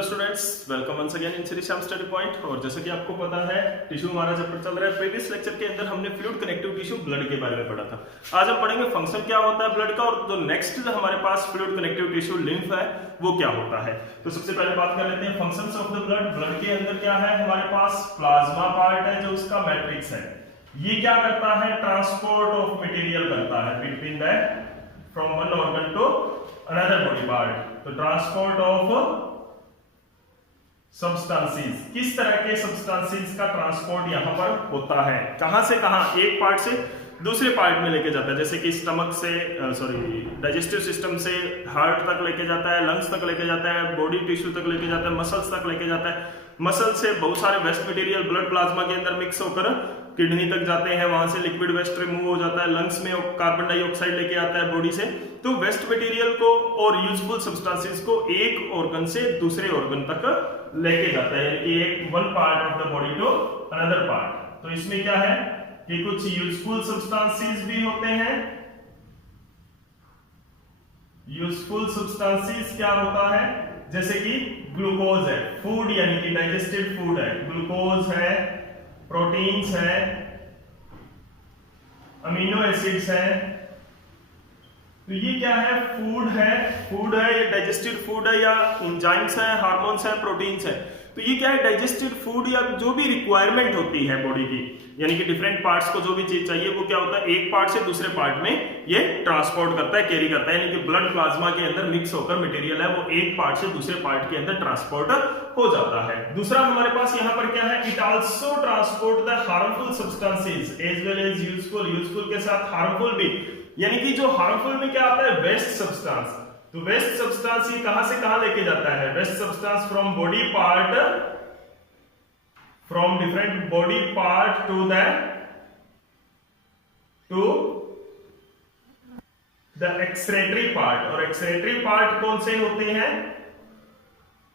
Hello students, welcome once again in Shri Shyam study point. और जैसा कि आपको पता है टिश्यू हमारा चैप्टर चल रहा है। प्रीवियस लेक्चर के अंदर हमने फ्लूइड कनेक्टिव टिश्यू ब्लड के बारे में पढ़ा था। आज हम पढ़ेंगे फंक्शन क्या होता है ब्लड का, और जो नेक्स्ट हमारे पास फ्लूइड कनेक्टिव टिश्यू लिम्फ है वो क्या होता है। तो सबसे पहले बात कर लेते हैं functions of the blood. Blood के अंदर क्या है, हमारे पास प्लाज्मा पार्ट है जो उसका मैट्रिक्स है। ये क्या करता है, ट्रांसपोर्ट ऑफ मटेरियल करता है between the from one organ to another body part. तो ट्रांसपोर्ट ऑफ सब्सटेंसेस, किस तरह के सब्सटेंसेस का ट्रांसपोर्ट यहां पर होता है, कहां से कहां, एक पार्ट से दूसरे पार्ट में लेके जाता है। जैसे कि स्टमक से डाइजेस्टिव सिस्टम से हार्ट तक लेके जाता है, लंग्स तक लेके जाता है, बॉडी टिश्यू तक लेके जाता है, मसल्स तक लेके जाता है। मसल से बहुत सारे वेस्ट मटेरियल ब्लड प्लाज्मा के अंदर मिक्स होकर किडनी तक जाते हैं, वहां से लिक्विड वेस्ट रिमूव हो जाता है। लंग्स में कार्बन डाइऑक्साइड लेके आता है बॉडी से। तो वेस्ट मटेरियल को और यूजफुल सब्सटेंसेस को एक ऑर्गन से दूसरे ऑर्गन तक लेके जाता है, यानी कि एक one part of the body to another part. तो इसमें क्या है कि कुछ यूजफुल सब्सटेंसेस भी होते हैं। यूजफुल सब्सटेंसेस क्या होता है, जैसे कि ग्लूकोज है, फूड यानी कि डाइजेस्टेड फूड है, ग्लूकोज है, प्रोटीन्स है, अमीनो एसिड्स है। तो ये क्या है, फूड है, ये डाइजेस्टेड फूड है, या एंजाइम्स है, हार्मोन्स है, प्रोटीन्स है। तो ये क्या है, डाइजेस्टेड फूड या जो भी रिक्वायरमेंट होती है बॉडी की, यानी कि डिफरेंट पार्ट्स को जो भी चीज चाहिए वो क्या होता है, एक पार्ट से दूसरे पार्ट में ये ट्रांसपोर्ट करता है, कैरी करता है। यानी कि ब्लड प्लाज्मा के अंदर मिक्स होकर मटेरियल है वो एक पार्ट से दूसरे पार्ट के अंदर ट्रांसपोर्ट हो जाता है। दूसरा हमारे पास यहाँ पर क्या है, it also transport the harmful substances as well as useful. Useful के साथ हार्मफुल भी, यानी कि जो हार्मफुल में क्या आता है, वेस्ट सब्सटेंस। तो वेस्ट सब्सटेंस ये कहां से कहां लेके जाता है, waste substance from body part, from different body part to the excretory part. और एक्सक्रीटरी पार्ट कौन से होते हैं,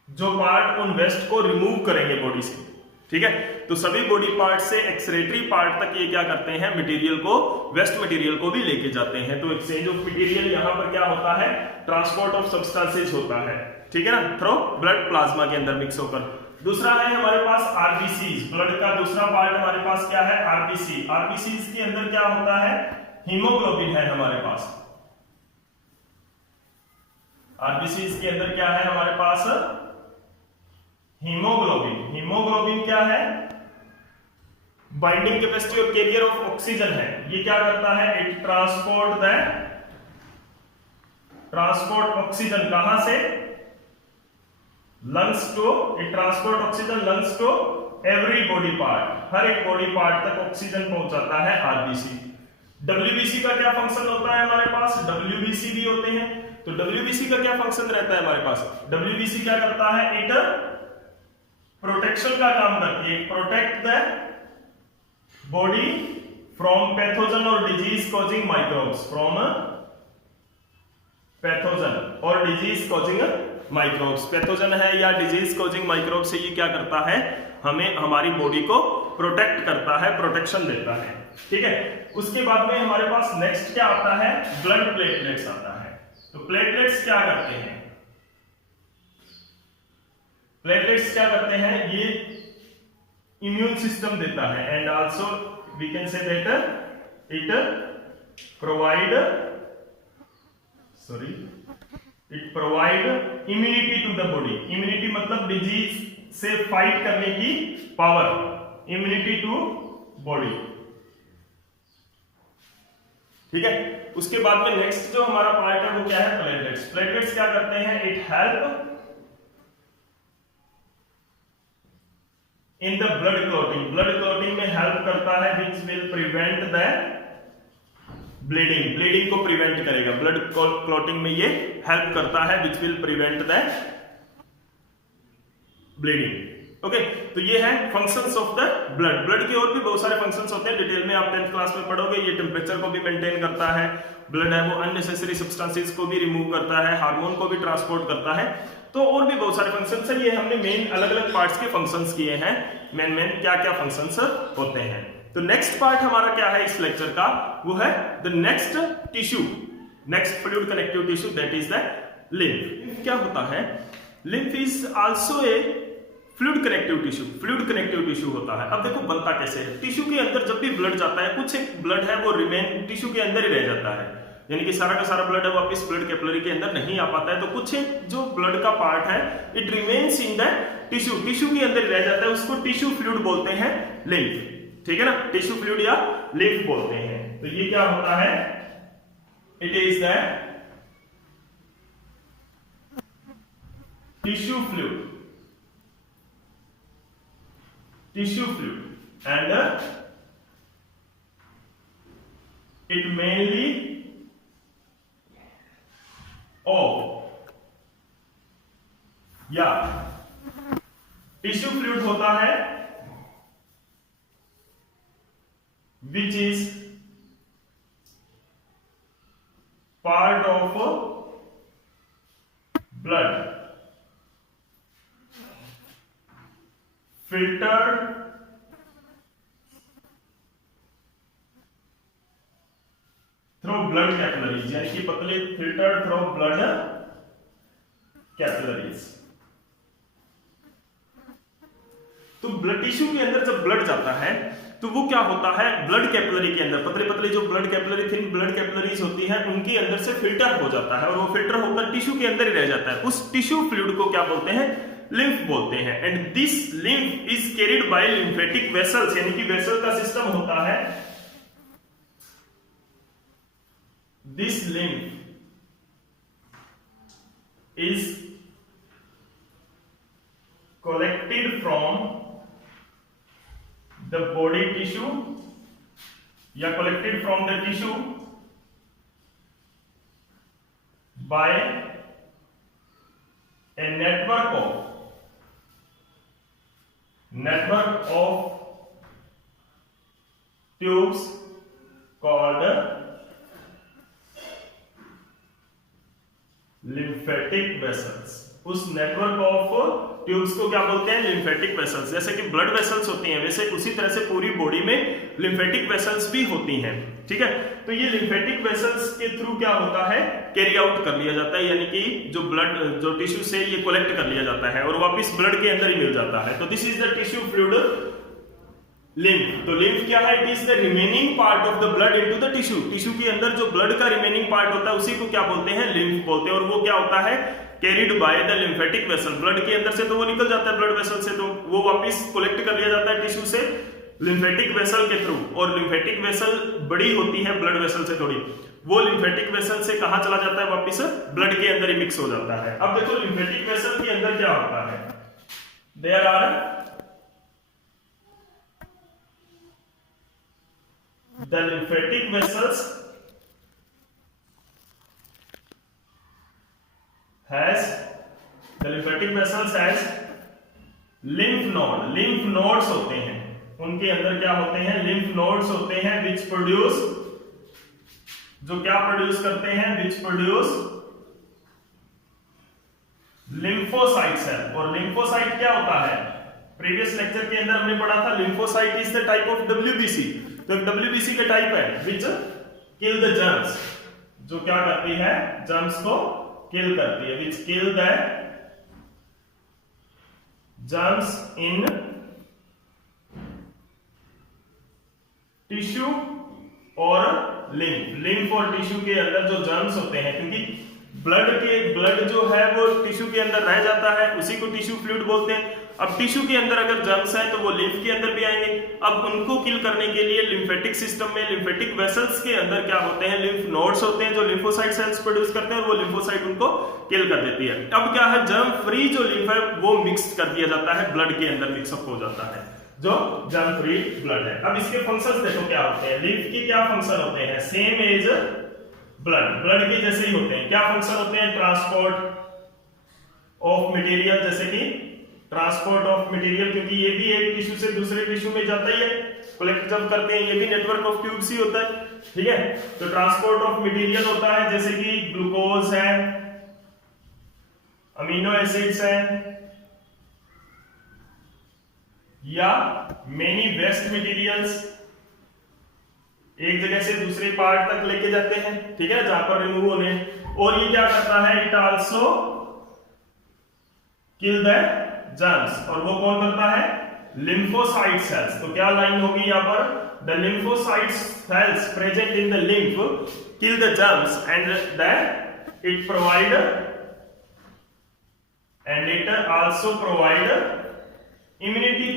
जो पार्ट उन वेस्ट को रिमूव करेंगे बॉडी से। ठीक है, तो सभी बॉडी पार्ट से एक्सक्रीटरी पार्ट तक ये क्या करते हैं, मटेरियल को, वेस्ट मटेरियल को भी लेके जाते हैं। तो एक्सचेंज ऑफ मटेरियल यहां पर क्या होता है, ट्रांसपोर्ट ऑफ सब्सटेंसेस होता है। ठीक है ना, थ्रू ब्लड प्लाज्मा के अंदर मिक्स होकर। दूसरा है हमारे पास आरबीसीज। ब्लड का दूसरा पार्ट हमारे पास क्या है, आरबीसी। आरबीसीज के अंदर क्या होता है, हीमोग्लोबिन है हमारे पास। आरबीसीज के अंदर क्या है हमारे पास, हीमोग्लोबिन। हीमोग्लोबिन क्या है, बाइंडिंग कैपेसिटी और कैरियर ऑफ ऑक्सीजन है। ये क्या करता है, इट ट्रांसपोर्ट ऑक्सीजन कहां से, lungs to, it transport oxygen lungs to every body part. हर एक बॉडी पार्ट तक ऑक्सीजन पहुंचाता है आरबीसी। डब्ल्यूबीसी का क्या फंक्शन होता है हमारे पास, डब्ल्यूबीसी भी होते हैं। तो डब्ल्यूबीसी का क्या फंक्शन रहता है हमारे पास, डब्ल्यूबीसी क्या करता है, इट प्रोटेक्शन का काम करती है, protect the body from pathogen और disease causing microbes, from pathogen और डिजीज कॉजिंग माइक्रोब्स। पैथोजन है या डिजीज कॉजिंग माइक्रोब से ये क्या करता है, हमें हमारी बॉडी को प्रोटेक्ट करता है, प्रोटेक्शन देता है। ठीक है, उसके बाद में हमारे पास नेक्स्ट क्या आता है, ब्लड प्लेटलेट्स आता है। तो प्लेटलेट्स क्या करते हैं, प्लेटलेट्स क्या करते हैं, ये इम्यून सिस्टम देता है, and also we can say that it provide immunity to the body. Immunity मतलब डिजीज से फाइट करने की पावर, इम्यूनिटी टू बॉडी। ठीक है, उसके बाद में नेक्स्ट जो हमारा पार्ट है वो क्या है, प्लेटलेट्स। प्लेटलेट्स क्या करते हैं, it help in the blood clotting. Blood clotting में हेल्प करता है, which will prevent the bleeding. Bleeding को प्रिवेंट करेगा, ब्लड क्लॉटिंग में ये हेल्प करता है, which will prevent the bleeding. Okay, तो ये है functions of the blood. Blood के और भी बहुत सारे फंक्शंस होते हैं, डिटेल में आप 10th क्लास में पढ़ोगे। ये टेम्परेचर को भी मेंटेन करता है, ब्लड है वो अननेसेसरी सब्सटेंसेस को भी रिमूव करता है, हार्मोन को भी ट्रांसपोर्ट करता है। तो और भी बहुत सारे फंक्शंस हैं, ये हमने मेन अलग अलग पार्ट्स के फंक्शंस किए हैं, मेन क्या क्या फंक्शंस होते हैं। तो नेक्स्ट पार्ट हमारा क्या है इस लेक्चर का, वो है the next tissue, next fluid connective tissue, that is the lymph. क्या होता है, lymph is also a fluid connective tissue, fluid connective tissue होता है। अब देखो बनता कैसे है, टिश्यू के अंदर जब भी ब्लड जाता है, कुछ एक ब्लड है वो रिमेन टिश्यू के अंदर ही रह जाता है, यानी कि सारा का सारा ब्लड है वापस ब्लड कैपिलरी के अंदर नहीं आ पाता है, तो कुछ एक जो ब्लड का पार्ट है it remains in the tissue, tissue के अंदर रह जाता है, उसको टिश्यू फ्लूइड बोलते हैं, लिम्फ, ठीक है ना, टिश्यू फ्लूइड या लिम्फ बोलते हैं। तो ये क्या होता है, it is the tissue fluid, tissue fluid and it mainly tissue fluid होता है which is part of blood filtered through blood capillaries, यानी कि पतले filtered through blood capillaries। तो ब्लड टिश्यू के अंदर जब ब्लड जाता है तो वो क्या होता है, ब्लड कैपिलरी के अंदर पतले पतले जो blood capillary thin blood capillaries होती हैं उनके अंदर से फिल्टर हो जाता है और वो फिल्टर होकर टिश्यू के अंदर ही रह जाता है। उस टिश्यू फ्लूइड को क्या बोलते हैं, लिम्फ बोलते हैं। And this lymph is carried by lymphatic vessels, यानी कि वेसल का सिस्टम होता है। This lymph is collected from the body tissue या collected from the tissue by a network of tubes called lymphatic vessels। उस network of tubes को क्या बोलते हैं, लिम्फेटिक वेसल्स। जैसे कि ब्लड वेसल्स होती हैं वैसे उसी तरह से पूरी बॉडी में लिम्फेटिक वेसल्स भी होती हैं, ठीक है। तो ये लिम्फेटिक वेसल्स के थ्रू क्या होता है, कैरी आउट कर लिया जाता है, यानी कि जो ब्लड जो टिश्यू से ये कलेक्ट कर लिया जाता है और वापस ब्लड के अंदर ही मिल जाता है। तो this is the tissue fluid lymph. तो लिम्फ क्या है, it is the remaining part of the blood into the tissue. Tissue के अंदर जो ब्लड का रिमेनिंग पार्ट होता है उसी को क्या बोलते हैं, लिम्फ बोलते हैं। और वो क्या होता है, carried by the lymphatic vessel. Blood के अंदर से तो वो निकल जाता है ब्लड वेसल से, तो वो वापस कलेक्ट कर लिया जाता है टिश्यू से लिम्फेटिक वेसल के थ्रू। और लिम्फेटिक वेसल बड़ी होती है ब्लड वेसल से थोड़ी, वो लिम्फेटिक वेसल से कहां चला जाता है, वापस ब्लड के अंदर ही मिक्स हो जाता है। अब देखो लिम्फेटिक वेसल के अंदर क्या होता है, there are the lymphatic vessels has lymph nodes होते हैं, उनके अंदर क्या होते हैं, lymph nodes होते हैं which produce, जो क्या प्रोड्यूस करते हैं, which produce lymphocyte cell। और lymphocyte क्या होता है, प्रीवियस लेक्चर के अंदर हमने पढ़ा था lymphocyte is the type of WBC। तो WBC का टाइप है which kill the germs, जो क्या करती है, germs को किल करती है, which kill the germs in tissue और lymph और टिश्यू के अंदर जो germs होते हैं, क्योंकि ब्लड जो है वो टिश्यू के अंदर रह जाता है, उसी को टिश्यू फ्लूइड बोलते हैं। अब टिश्यू के अंदर अगर जर्म्स हैं तो वो लिम्फ के अंदर भी आएंगे। अब उनको किल करने के लिए लिम्फेटिक सिस्टम में लिम्फेटिक वेसल्स के अंदर क्या होते हैं, लिम्फ नोड्स होते हैं जो लिम्फोसाइट सेल्स प्रोड्यूस करते हैं और वो लिम्फोसाइट उनको किल कर देती है। अब क्या है, जर्म फ्री जो लिम्फ है वो मिक्स कर दिया जाता है, ब्लड के अंदर मिक्सअप हो जाता है जो जर्म फ्री ब्लड है। अब इसके फंक्शंस देखो क्या होते हैं, लिम्फ के क्या फंक्शन होते हैं, सेम एज ब्लड के जैसे ही होते हैं। क्या फंक्शन होते हैं, ट्रांसपोर्ट ऑफ मटेरियल, जैसे कि ट्रांसपोर्ट ऑफ मटेरियल, क्योंकि ये भी एक टिश्यू से दूसरे टिश्यू में जाता ही है, कलेक्ट जब करते हैं, ये भी नेटवर्क ऑफ ट्यूब्स ही होता है, ठीक है। तो ट्रांसपोर्ट ऑफ मटेरियल होता है, जैसे कि ग्लूकोज है, अमीनो एसिड्स है, या मेनी वेस्ट मटेरियल्स एक जगह से दूसरे पार्ट तक लेके जाते हैं, ठीक है, जहां पर रिमूव होने। और ये क्या करता है, it also kill the germs, और वो कौन करता है? Lymphocyte sales. तो क्या लाइन होगी यहां पर? The lymphocyte cells present in the lymph kill the germs and it provide and it also provide immunity.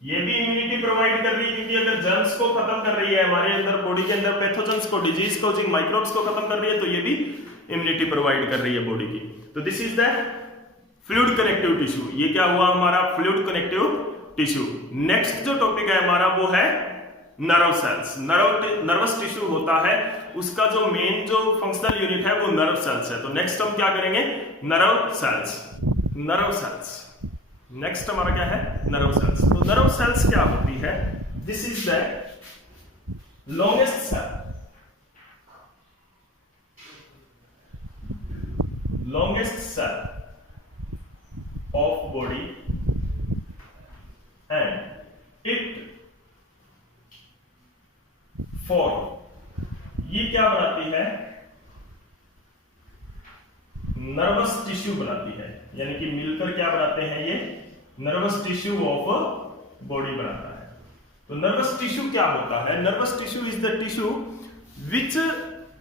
ये भी इम्यूनिटी प्रोवाइड कर रही है, क्योंकि अगर जर्म्स को खत्म कर रही है, हमारे अंदर बॉडी के अंदर पैथोजेंस को, डिजीज को, माइक्रोब्स को खत्म कर रही है, तो ये भी इम्यूनिटी प्रोवाइड कर रही है बॉडी की। तो this is the fluid connective tissue. ये क्या हुआ हमारा? Fluid connective tissue. नेक्स्ट जो टॉपिक है हमारा वो है नर्व सेल्स। नर्वस टिश्यू होता है, उसका जो मेन जो फंक्शनल यूनिट है वो नर्व सेल्स है। तो नेक्स्ट हम क्या करेंगे? Nerve cells. Nerve cells next हमारा क्या है? Nerve cells. तो नर्व सेल्स क्या होती है? This is the longest cell, longest cell of body, and it form, ये क्या बनाती है? नर्वस टिश्यू बनाती है, यानी कि मिलकर क्या बनाते हैं? ये नर्वस टिश्यू ऑफ बॉडी बनाता है। तो नर्वस टिश्यू क्या होता है? Nervous tissue is the tissue which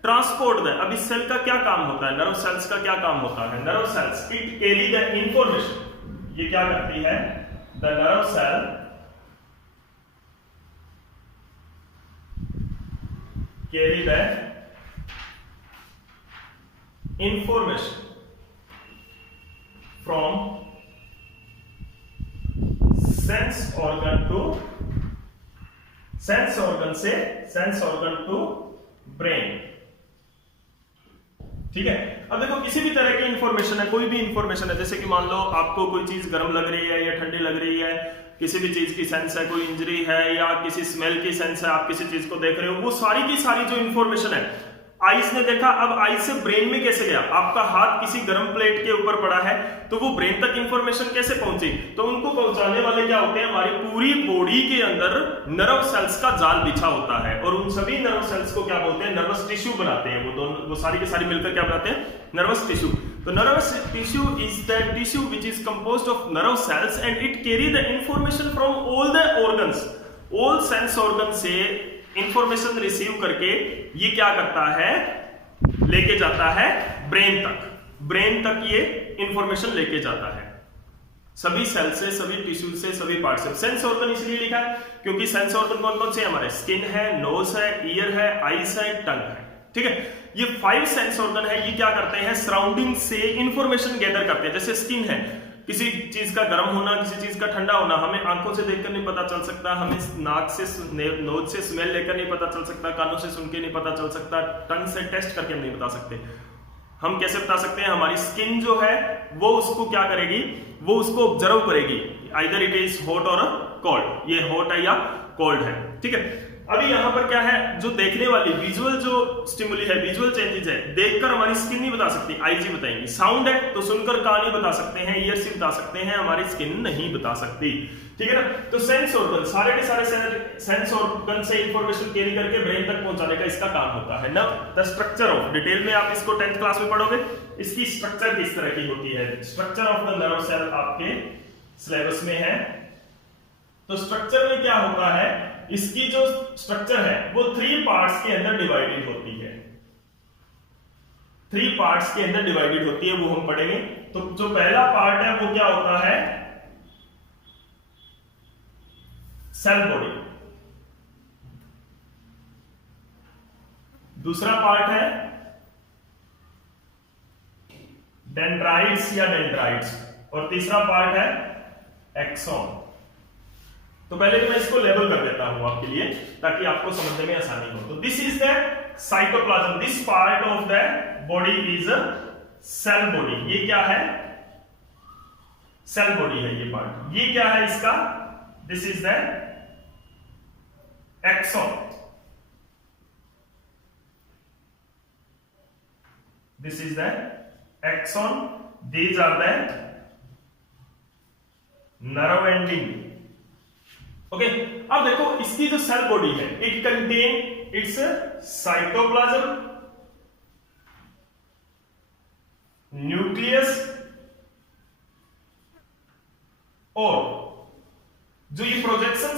transport the, अब इस सेल का क्या काम होता है? नर्व सेल्स का क्या काम होता है? Nerve cells it carry the information. ये क्या करती है? The nerve cell carry the information from sense organ to sense organ to brain. ठीक है। अब देखो किसी भी तरह की इंफॉर्मेशन है, कोई भी इंफॉर्मेशन है, जैसे कि मान लो आपको कोई चीज गर्म लग रही है या ठंडी लग रही है, किसी भी चीज की सेंस है, कोई इंजरी है या किसी स्मेल की सेंस है, आप किसी चीज को देख रहे हो, वो सारी की सारी जो इंफॉर्मेशन है आइस ने देखा, अब आइस से ब्रेन में कैसे गया? आपका हाथ किसी गर्म प्लेट के ऊपर पड़ा है तो वो ब्रेन तक इंफॉर्मेशन कैसे पहुंची? तो उनको पहुंचाने वाले क्या होते हैं? हमारी पूरी बॉडी के अंदर नर्व सेल्स का जाल बिछा होता है, और उन सभी नर्व सेल्स को क्या बोलते हैं? नर्वस टिश्यू बनाते हैं। वो दोनों, वो सारी के सारी मिलकर क्या बनाते हैं? Nervous tissue. तो nervous tissue is the tissue which is composed of nerve cells and it carry the information from all the organs. All sense organ से इंफॉर्मेशन रिसीव करके ये क्या करता है? लेके जाता है ब्रेन तक। ब्रेन तक ये इंफॉर्मेशन लेके जाता है, सभी सेल से, सभी टिश्यू से, सभी पार्ट से। सेंस ऑर्गन इसलिए लिखा है क्योंकि सेंस ऑर्गन कौन कौन से हमारे? स्किन है, नोज है, ईयर है, आईज है, टंग है। ठीक है। ये 5 सेंस ऑर्गन है, ये क्या करते हैं? सराउंडिंग से इंफॉर्मेशन गैदर करते हैं। जैसे स्किन है, किसी चीज का गर्म होना, किसी चीज का ठंडा होना हमें आंखों से देखकर नहीं पता चल सकता, हमें नाक से, नोज से स्मेल लेकर नहीं पता चल सकता, कानों से सुन के नहीं पता चल सकता, टंग से टेस्ट करके हम नहीं बता सकते। हम कैसे बता सकते हैं? हमारी स्किन जो है वो उसको क्या करेगी? वो उसको ऑब्जर्व करेगी, आइदर इट इज हॉट और कोल्ड, ये हॉट है या कोल्ड है। ठीक है। अभी यहां पर क्या है? जो देखने वाली विजुअल जो स्टिमुली है, विजुअल चेंजेस है, देखकर हमारी स्किन नहीं बता सकती, आईज ही बताएंगी। साउंड है तो सुनकर कान ही बता सकते हैं, ईयर से बता सकते हैं, हमारी स्किन नहीं बता सकती। ठीक है ना। तो सेंस ऑर्गन, सारे के सारे सेंस ऑर्गन से इंफॉर्मेशन कैरी करके ब्रेन तक पहुंचाने का इसका काम होता है ना। द स्ट्रक्चर ऑफ, डिटेल में आप इसको 10th क्लास में पढ़ोगे, इसकी स्ट्रक्चर किस तरह की होती है। Structure of the nerve cell आपके सिलेबस में है। तो स्ट्रक्चर में क्या होता है? इसकी जो स्ट्रक्चर है वो 3 पार्ट्स के अंदर डिवाइडेड होती है। 3 पार्ट्स के अंदर डिवाइडेड होती है, वो हम पढ़ेंगे। तो जो पहला पार्ट है वो क्या होता है? Cell body. दूसरा पार्ट है डेंड्राइट्स या डेंड्राइट्स, और तीसरा पार्ट है एक्सॉन। तो पहले तो मैं इसको लेबल कर देता हूं आपके लिए ताकि आपको समझने में आसानी हो। तो this is the cytoplasm, this part of the body is a cell body. ये क्या है? सेल बॉडी है ये पार्ट। ये क्या है इसका? This is the axon, this is the axon, these are the nerve ending. Okay. अब देखो इसकी जो सेल बॉडी है, it contain its cytoplasm, nucleus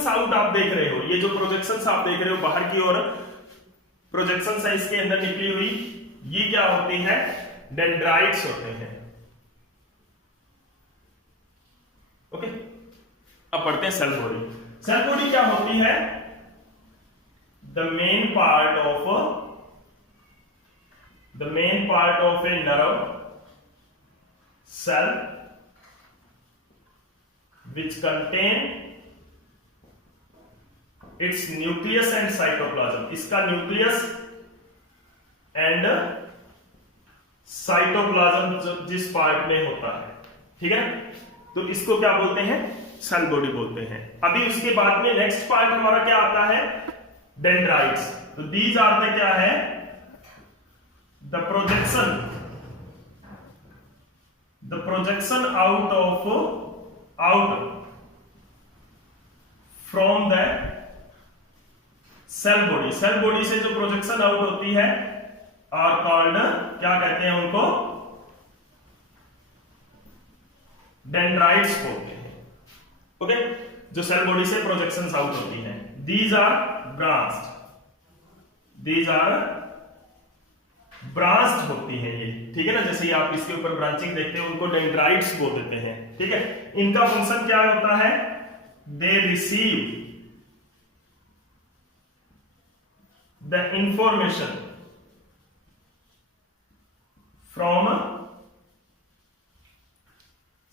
projections out आप देख रहे हो, ये जो प्रोजेक्शंस आप देख रहे हो बाहर की ओर प्रोजेक्शंस है इसके अंदर निकली हुई, ये क्या होती है? डेंड्राइट्स होते हैं। ओके, अब पढ़ते हैं सेल बॉडी। सेल बॉडी क्या होती है? The main part of a nerve cell which contain its nucleus and cytoplasm। इसका न्यूक्लियस एंड साइटोप्लाज्म जिस पार्ट में होता है, ठीक है, तो इसको क्या बोलते हैं? सेल बॉडी बोलते हैं। अभी उसके बाद में नेक्स्ट पार्ट हमारा क्या आता है? डेंड्राइट्स। तो दीज आर द क्या है? The projection out from the cell body. Cell body से जो प्रोजेक्शन आउट होती है आर कॉल्ड, क्या कहते हैं उनको? डेंड्राइट्स बोलते हैं। ओके, जो सेल बॉडी से प्रोजेक्शंस आउट होती है, दीज आर ब्रांच्ड होती है ये, ठीक है ना। जैसे आप इसके ऊपर ब्रांचिंग देखते हैं, उनको डेंड्राइट्स बोल देते हैं, ठीक है। इनका फंक्शन क्या होता है? They receive the information from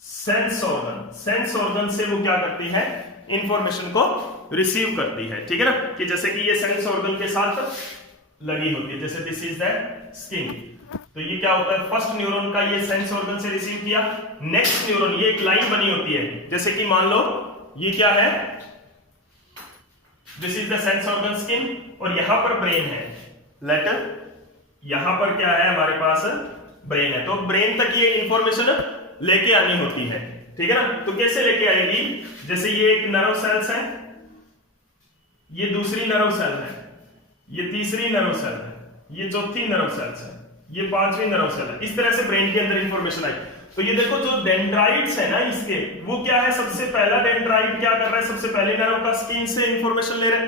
sense organ. Sense organ से वो क्या करती है? इंफॉर्मेशन को रिसीव करती है, ठीक है ना। कि जैसे कि ये सेंस ऑर्गन के साथ लगी होती है, जैसे दिस इज द स्किन। तो ये क्या होता है? फर्स्ट न्यूरॉन का ये सेंस ऑर्गन से रिसीव किया, नेक्स्ट न्यूरॉन, ये एक लाइन बनी होती है, जैसे कि मान लो ये क्या है? This is the sense organ skin, और यहां पर ब्रेन है, लेटर यहां पर क्या है? हमारे पास ब्रेन है। तो ब्रेन तक ये इंफॉर्मेशन लेके आनी होती है, ठीक है ना। तो कैसे लेके आएगी? जैसे ये एक नर्व सेल्स है, ये दूसरी नर्व सेल है, ये तीसरी नर्व सेल है, ये चौथी नर्व सेल्स है, ये पांचवी नर्व सेल है। इस तरह से ब्रेन के अंदर इंफॉर्मेशन आई। तो ये देखो जो डेंड्राइट्स है ना इसके, वो क्या है? सबसे पहला डेंड्राइट क्या कर रहा है? सबसे पहले नर्व का स्किन से इंफॉर्मेशन ले रहा है,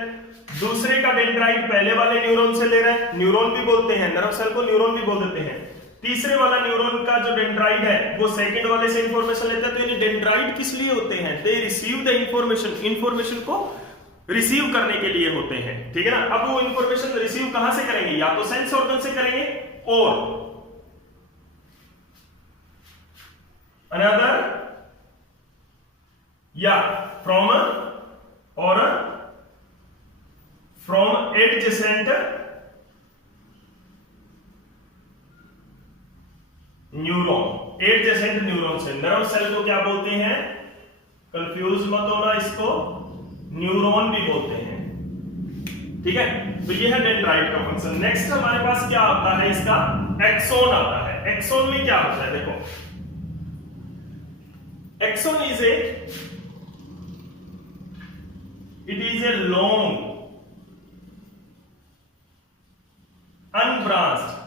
दूसरे का डेंड्राइट पहले वाले न्यूरॉन से ले रहा है, न्यूरॉन भी बोलते हैं, नर्व सेल को न्यूरॉन भी बोल देते हैं। तीसरे वाला न्यूरॉन का जो डेंड्राइट है वो सेकंड वाले से इंफॉर्मेशन लेता है। तो ये डेंड्राइट किस लिए होते हैं? दे रिसीव द इंफॉर्मेशन को रिसीव करने के लिए होते हैं, ठीक है ना। अब वो इंफॉर्मेशन रिसीव कहां से करेंगे? या तो सेंस ऑर्गन से करेंगे, और अनदर या from adjacent neuron. Adjacent neuron से। नर्व सेल को क्या बोलते हैं? कंफ्यूज मत होना, इसको न्यूरॉन भी बोलते हैं, ठीक है। तो ये है डेंड्राइट का फंक्शन। नेक्स्ट हमारे पास क्या आता है? इसका एक्सोन आता है। एक्सोन में क्या होता है? देखो, axon is a long unbranched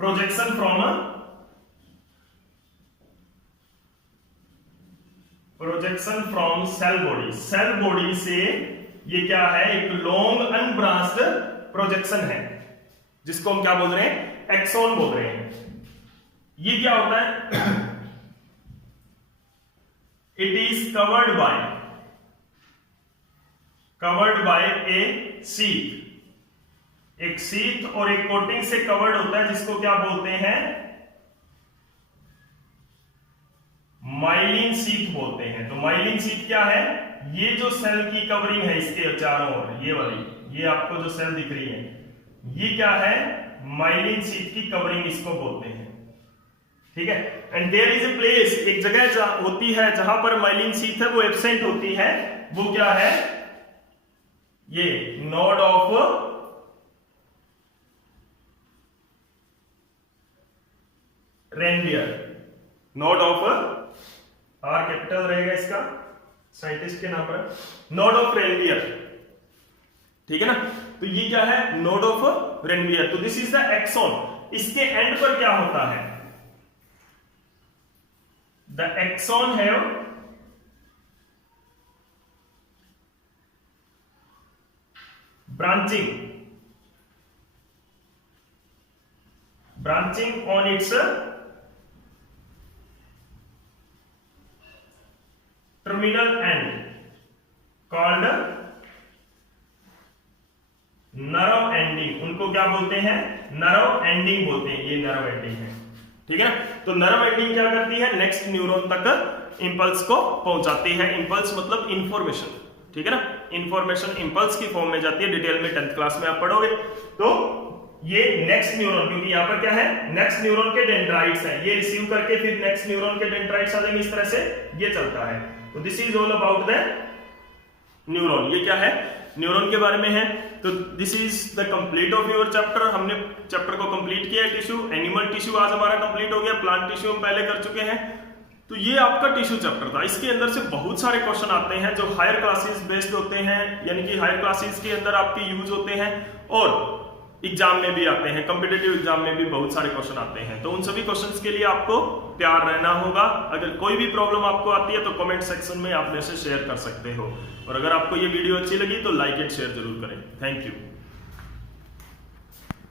projection from cell body. Cell body से ये क्या है? एक लॉन्ग अनब्रांच्ड प्रोजेक्शन है, जिसको हम क्या बोल रहे हैं? एक्सोन बोल रहे हैं। ये क्या होता है? It is covered by A sheath. एक सीथ और एक कोटिंग से कवर्ड होता है, जिसको क्या बोलते हैं? माइलिन शीथ बोलते हैं। तो माइलिन शीथ क्या है? ये जो सेल की कवरिंग है इसके चारों ओर, ये वाली, ये आपको जो सेल दिख रही है, ये क्या है? माइलिन शीथ की कवरिंग इसको बोलते हैं, ठीक है। And there is a place, एक जगह होती है जहां पर माइलिन शीथ है वो एब्सेंट होती है, वो क्या है? ये node of reindeer. Node of, are capital रहेगा इसका साइंटिस्ट के नाम पर, नोड ऑफ रेनडियर, ठीक है ना। तो ये क्या है? Node of Ranvier. तो दिस इज द एक्सोन। इसके एंड पर क्या होता है? The axon have branching on its terminal end called nerve ending. उनको क्या बोलते हैं? नर्व एंडिंग बोलते हैं। ये नर्व एंडिंग है, ठीक है। तो नर्व एंडिंग क्या करती है? नेक्स्ट न्यूरॉन तक इंपल्स को पहुंचाती है। इंपल्स मतलब इंफॉर्मेशन, ठीक है ना। इंफॉर्मेशन इंपल्स की फॉर्म में जाती है। डिटेल में 10th क्लास में आप पढ़ोगे। तो ये नेक्स्ट न्यूरॉन, क्योंकि यहां पर क्या है, नेक्स्ट न्यूरॉन के डेंड्राइट्स हैं, ये रिसीव करके फिर नेक्स्ट न्यूरॉन के डेंड्राइट्स आ जाएंगे। इस तरह से ये चलता है। तो this is all about the neuron. ये क्या है? न्यूरॉन के बारे में है। तो this is the complete of your chapter. हमने चैप्टर को कंप्लीट किया है। टिश्यू, एनिमल टिश्यू आज हमारा कंप्लीट हो गया। प्लांट टिश्यू हम पहले कर चुके हैं। तो ये आपका टिश्यू चैप्टर था। इसके अंदर से बहुत सारे क्वेश्चन आते हैं जो हायर क्लासेस बेस्ड होते हैं, यानी कि हायर क्लासेस के अंदर आपके यूज होते हैं और एग्जाम में भी आते हैं। कॉम्पिटिटिव एग्जाम में भी बहुत सारे क्वेश्चन आते हैं। तो उन सभी क्वेश्चंस के लिए आपको तैयार रहना होगा। अगर कोई भी प्रॉब्लम आपको आती है तो कमेंट सेक्शन में आप मेरे से शेयर कर सकते हो। और अगर आपको ये वीडियो अच्छी लगी तो लाइक एंड शेयर जरूर करें। Thank you.